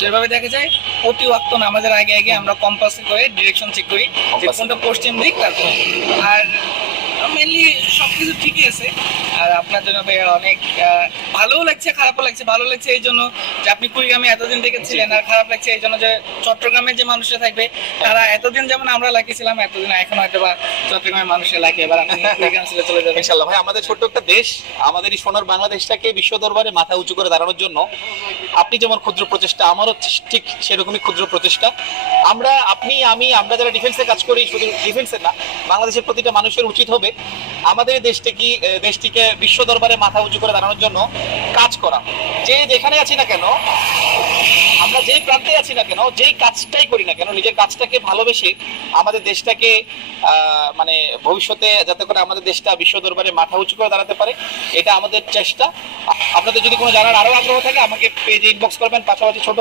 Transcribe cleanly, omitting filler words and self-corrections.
যেভাবে দেখা যায় প্রতি ওয়াক্ত নামাজের আগে আগে আমরা কম্পাসে করে ডিরেকশন চেক করি যে কোনটা পশ্চিম দিক তারপর। আর মেনলি সবকিছু ঠিকই আছে। আর আপনার জন্য ভাইয়া অনেক ভালোও লাগছে খারাপও লাগছে। ভালো লাগছে এই জন্য যে আপনি কুড়িগ্রামে এতদিন থেকে ছিলেন, আর খারাপ লাগছে এই জন্য যে চট্টগ্রামের যে মানুষরা থাকবে তারা এতদিন যেমন আমরা লাগিয়েছিলাম এতদিন এখন হয়তো বা চট্টগ্রামের মানুষের লাগে, এবার আপনি কুড়িগ্রাম ছেড়ে চলে যাবেন। ইনশাল্লাহ ভাই, আমাদের ছোট্ট একটা দেশ, আমাদের এই সোনার বাংলাদেশটাকে বিশ্ব দরবারে মাথা উঁচু করে দাঁড়ানোর জন্য আপনি যেমন ক্ষুদ্র প্রচেষ্টা, আমারও ঠিক সেরকমই ক্ষুদ্র প্রচেষ্টা। আমরা, আপনি, আমি, আমরা যারা ডিফেন্সে কাজ করি, শুধু ডিফেন্সের না, বাংলাদেশের প্রতিটা মানুষের উচিত হবে আমাদের দেশটিকে বিশ্ব দরবারে মাথা উঁচু করে দাঁড়ানোর জন্য কাজ করা। যে যেখানে আছি না কেন, আমরা যেই প্রান্তে আছি না কেন, যেই কাজটাই করি না কেন, নিজের কাজটাকে ভালোবেসে আমাদের দেশটাকে মানে ভবিষ্যতে যাতে করে আমাদের দেশটা বিশ্ব দরবারে মাথা উঁচু করে দাঁড়াতে পারে, এটা আমাদের চেষ্টা। আপনাদের যদি কোনো জানার আরো আগ্রহ থাকে আমাকে পেজে ইনবক্স করবেন, পাশাপাশি ছোট